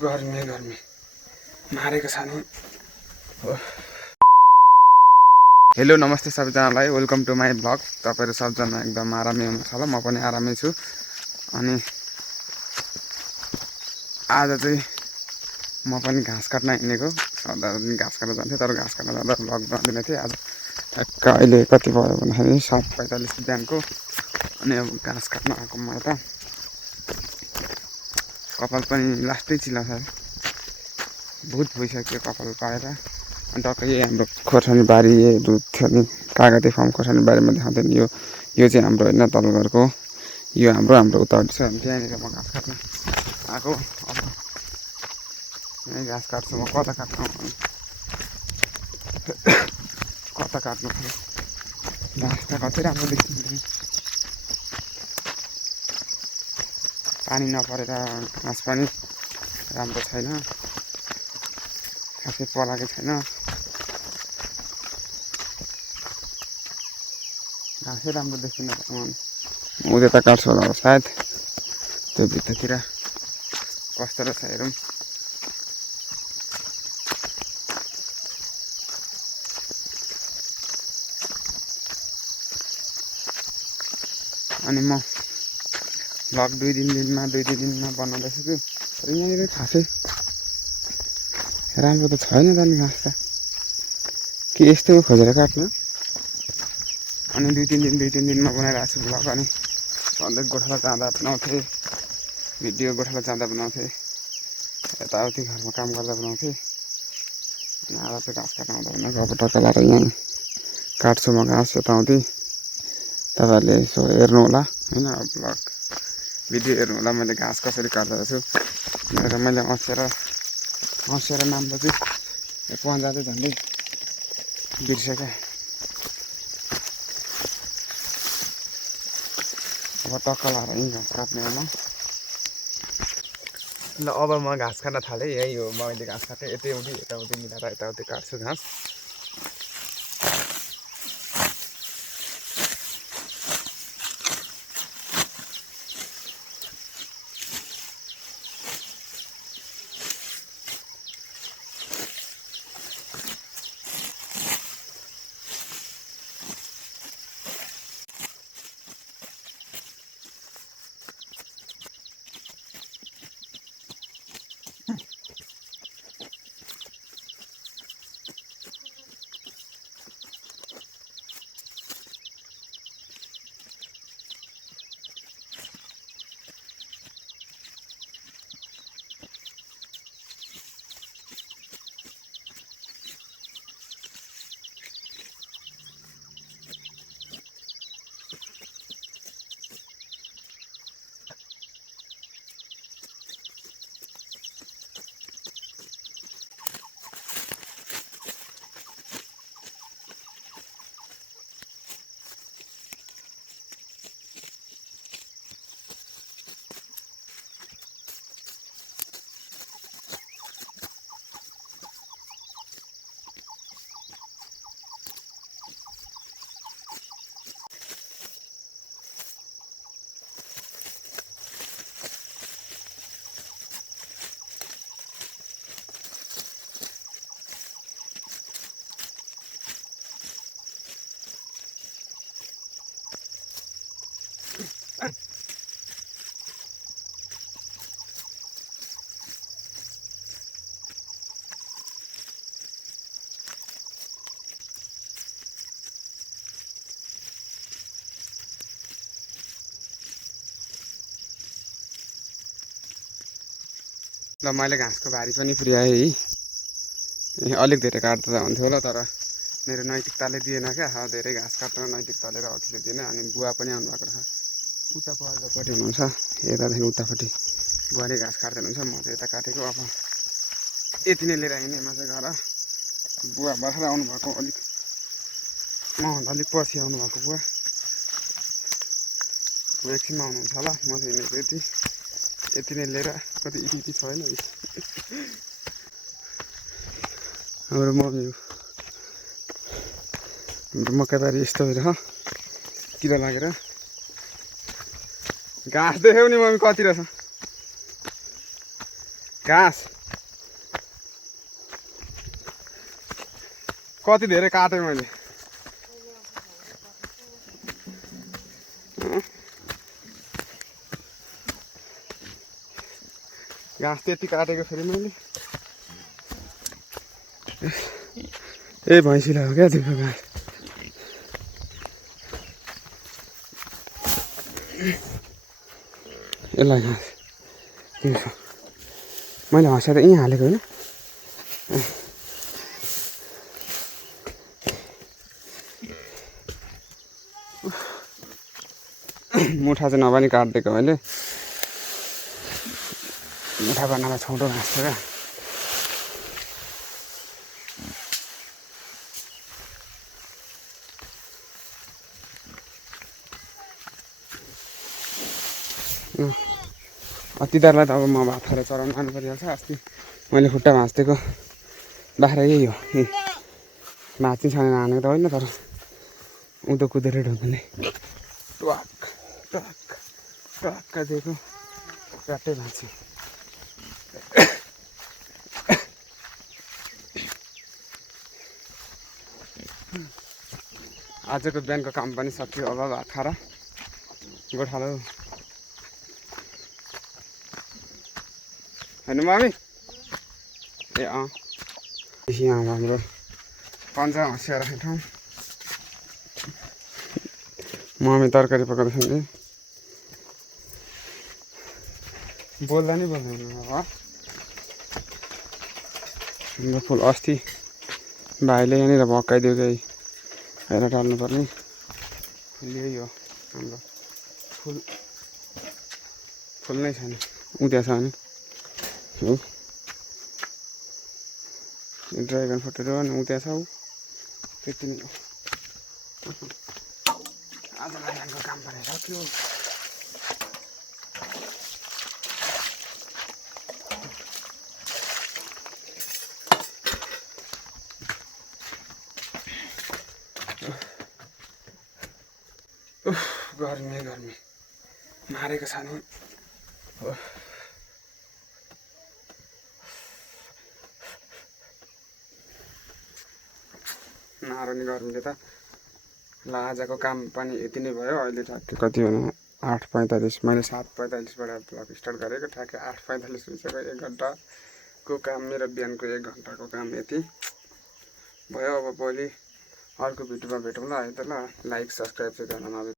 गर्मी गर्मी मारेको छ नि। हेलो नमस्ते सबैजनालाई, वेलकम टु माई ब्लग। तपाईँहरू सबजना एकदम आरामै हुनुहुन्छ होला, म पनि आरामै छु। अनि आज चाहिँ म पनि घाँस काट्न हिँडेको। सधैँ पनि घाँस काट्न जान्थेँ, तर घाँस काट्न जाँदा ब्लग बनाउँदिनँ थिएँ। आज ठ्याक्क अहिले कति भयो भन्दाखेरि 7:45 बिहानको। अनि अब घाँस काट्न आएको म यता। कपाल पनि लास्टै चिलाउँछ, बहुत भइसक्यो कपाल पाएर। अनि टक्कै हाम्रो खोर्सानी बारीहरू थियो नि, कागती फार्म खोर्सानी बारीमा देखाउँथ्यो नि। यो चाहिँ हाम्रो होइन, तल घरको। यो हाम्रो उतापट्टि छ। अनि त्यहाँनिर म घाँस काट्न आएको। अब यहीँ घाँस काट्छु म। कता काट्नु थियो घाँस त कति राम्रो देखिन्छ। पानी नपरेर घाँस पनि राम्रो छैन, खासै पलाएको छैन। घाँसै राम्रो देखिन। म उता काट्छु होला सायद, त्यो भित्रतिर कस्तो रहेछ हेरौँ। अनि म भ्लग दुई तिन दिनमा बनाउँदैछु कि, तर यहाँनिर खासै राम्रो त छैन त नि घाँस त, कि यस्तै खोजेर काट्नु। अनि दुई तिन दिनमा बनाइरहेको छु भ्लग। अनि सधैँ गोठाला जाँदा बनाउँथेँ भिडियो, गोठाला जाँदा बनाउँथेँ, यताउति घरमा काम गर्दा बनाउँथेँ। अनि आज चाहिँ घाँस काट्न आउँदा भनेको अब टक्का लाएर यहाँ काट्छु म घाँस यताउति। तपाईँहरूले यसो हेर्नु होला होइन, भ्लग भिडियो हेर्नु होला मैले घाँस कसरी काट्दो रहेछु भनेर। मैले हँसेर नाम्लो चाहिँ पन्जा चाहिँ झन्डै बिर्सेँ। अब टक्का लाएर यहीँ घाँस काट्ने हो म। ल अब म घाँस काट्न थालेँ। यही हो मैले घाँस काटेँ, यताउति मिलाएर यताउति काट्छु घाँस। ल मैले घाँसको भारी पनि पुर्याएँ है। अलिक धेरै काट्दा हुन्थ्यो होला, तर मेरो नैतिकताले दिएन क्या। धेरै घाँस काट्न नैतिकताले र अघिले दिएन। अनि बुवा पनि आउनुभएको रहेछ, उता पर्दापट्टि हुनुहुन्छ, यतादेखि उतापट्टि बुवाले घाँस काट्दै हुनुहुन्छ, म चाहिँ यता काटेको। अब यति नै लिएर हिँडेँ म चाहिँ घर। बुवा भर्खर आउनुभएको, अलिक पछि आउनुभएको बुवा। एकछिनमा आउनुहुन्छ होला। म चाहिँ हिँडेको यति नै लिएर। कति यति छैन हाम्रो मम्मी हाम्रो मकैबारी यस्तो भइरह किरा लागेर। घाँस देख्यौ नि मम्मी कति रहेछ, घाँस कति धेरै काटेँ मैले। घाँस त्यति काटेको फेरि मैले। ए भैँसीलाई हो क्या दिएको घाँस। यसलाई घाँस दिन्छु मैले। हँसिया त यहीँ हालेको होइन। मुठा चाहिँ नभए नि काटिदिएको मैले। मुठा बनाएर छोटो घाँस थियो क्या। तिनीहरूलाई त अब म भात खाएर चराउनु लानु परिहाल्छ। अस्ति मैले खुट्टा भाँचिदिएको बाख्रा यही हो। भात चाहिँ छैन हानेको त होइन, तर उँधो कुदेर ढुक्ने टक्क टक्क टक्क दिएको ट्याट्टै भाँच्यो। आजको बिहानको काम पनि सकियो। अब भात खाएर गोठालो होइन मामी। ए यहाँ हाम्रो पन्जा हँसिया राख्ने ठाउँ। मम्मी तरकारी पकाउँदैछन् कि बोल्दा नि बोल्दैन अब। हाम्रो फुल अस्ति भाइले यहाँनिर भक्काइदियो कि हेर टाल्नुपर्ने फुल यही हो हाम्रो। फुल नै छैन, उद्या छ भने हो। ड्रागन फ्रुटहरू अनि उद्या छ, त्यति नै हो। आजलाई बिहानको काम पनि सक्यो। गर्मी गर्मी मारेको छ नि। मारो नि गर्मीले त। ल आजको काम पनि यति नै भयो। अहिले ठ्याक्कै कति हो 8:45। मैले 7:45बाट ब्लग स्टार्ट गरेको, ठ्याक्कै 8:45 भइसक्यो। 1 घन्टाको काम मेरो बिहानको 1 घन्टाको काम यति भयो। अब भोलि अर्को भिडियोमा भेटौँ ल। है त ल। लाइक सब्सक्राइब चाहिँ गर्न नबिर्सनु।